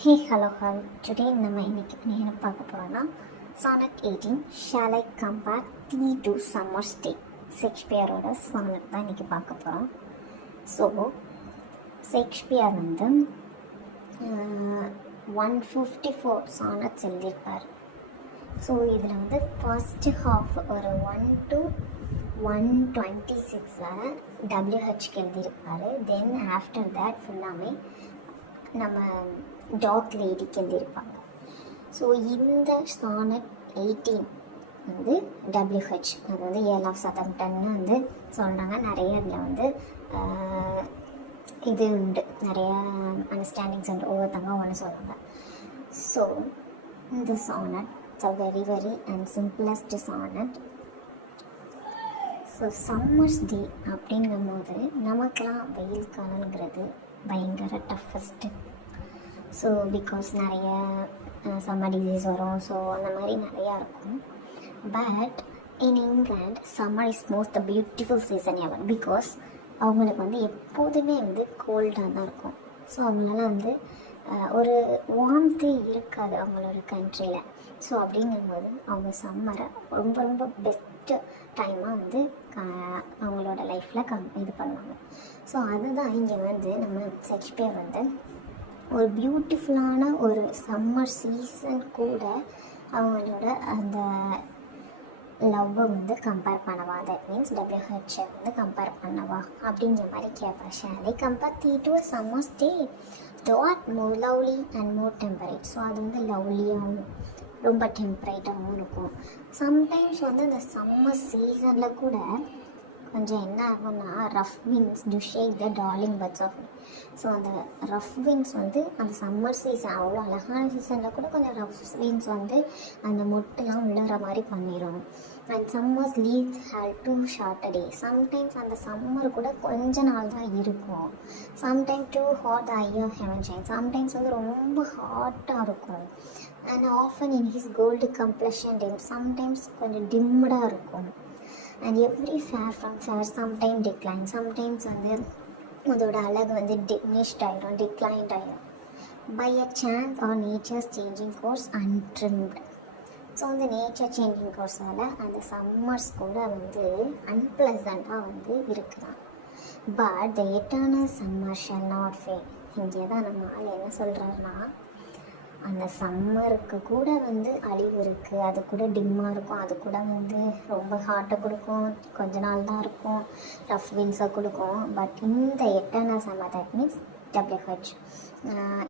Hey, hello, hello. Today நம்ம இன்னைக்கு என்ன பார்க்க போகிறோம்னா Sonnet 18 Shall I Compare Thee to Summer's Day ஷேக்ஸ்பியரோட சானட் தான் இன்றைக்கி பார்க்க போகிறோம். ஸோ ஷேக்ஸ்பியர் வந்து 154 சானட்ஸ் எழுதியிருப்பார். ஸோ இதில் வந்து ஃபர்ஸ்ட் ஹாஃப் ஒரு 1 to 126 WHக்கு எழுதியிருப்பார். தென் ஆஃப்டர் தேட் ஃபுல்லாமே நம்ம டாக் லேடிக்கு எழுதியிருப்பாங்க. ஸோ இந்த சானட் 18 வந்து WH அது வந்து ஏர்ல் ஆஃப் சதம்டன்னு வந்து சொல்கிறாங்க. நிறைய அதில் வந்து இது உண்டு, நிறையா அண்டர்ஸ்டாண்டிங்ஸ் உண்டு, ஒவ்வொருத்தவங்க ஒன்று சொல்லுவாங்க. ஸோ இந்த sonnet it's a very very and simplest sonnet. So summer's day அப்படிங்கும்போது நமக்கெலாம் வெயில் காலங்கிறது பயங்கர டஃபஸ்ட்டு. ஸோ பிகாஸ் நிறைய சம்மர் டிசீஸ் வரும். ஸோ அந்த மாதிரி நிறையா இருக்கும். But in England summer is most the beautiful season ever. Because அவங்களுக்கு வந்து எப்போதுமே வந்து கோல்டாக தான் இருக்கும். ஸோ அவங்களால வந்து ஒரு வார்ம்த்தே இருக்காது அவங்களோட கண்ட்ரியில். ஸோ அப்படிங்கும்போது அவங்க சம்மரை ரொம்ப ரொம்ப பெஸ்ட்டு டைமாக வந்து அவங்களோட லைஃப்பில் இது பண்ணுவாங்க. ஸோ அதுதான் இங்கே வந்து நம்ம ஷேக்ஸ்பியர் வந்து ஒரு பியூட்டிஃபுல்லான ஒரு சம்மர் சீசன் கூட அவங்களோட அந்த லவ்வை வந்து கம்பேர் பண்ணவா, தட் மீன்ஸ் WHஐ வந்து கம்பேர் பண்ணவா அப்படிங்கிற மாதிரி கேட்பேன். ஷாலை கம்பேர் தீ to summers day thought more lovely and more temperate. So அது வந்து லவ்லியாகவும் ரொம்ப டெம்பரேட்டாகவும் இருக்கும். சம்டைம்ஸ் வந்து அந்த சம்மர் சீசனில் கூட கொஞ்சம் என்ன ஆகும்னா rough winds do shake the darling buds of. So அந்த ரஃப் விங்ஸ் வந்து அந்த சம்மர் சீசன் அவ்வளோ அழகான சீசனில் கூட கொஞ்சம் ரஃப் விங்ஸ் வந்து அந்த மொட்டெல்லாம் விழுற மாதிரி பண்ணிடும். And summer's leaves have too short day. Sometimes அந்த சம்மர் கூட கொஞ்ச நாள் தான் இருக்கும். Sometimes too hot eye of heaven shine. Sometimes வந்து ரொம்ப ஹாட்டாக இருக்கும். And often in his gold complexion dim. Sometimes கொஞ்சம் டிம்டாக இருக்கும். And every fair from fair sometime decline. Sometimes வந்து அதோட அழகு வந்து டிமினிஷ்ட் ஆகிடும், டிக்ளைன்ட் ஆகிடும். By a chance or nature's changing course untrimmed. So அந்த நேச்சர் சேஞ்சிங் கோர்ஸால் அந்த சம்மர்ஸ் கூட வந்து அன்பிளசண்ட்டாக வந்து இருக்குதான். But the eternal summer shall not fade. இங்கே தான் நம்ம ஆள் என்ன சொல்கிறாருன்னா, அந்த சம்மருக்கு கூட வந்து அழிவு இருக்குது, அது கூட டிம்மாக இருக்கும், அது கூட வந்து ரொம்ப ஹாட்டை கொடுக்கும், கொஞ்ச நாள் தான் இருக்கும், ரஃப் வின்ஸை கொடுக்கும். பட் இந்த eternal summer that means WH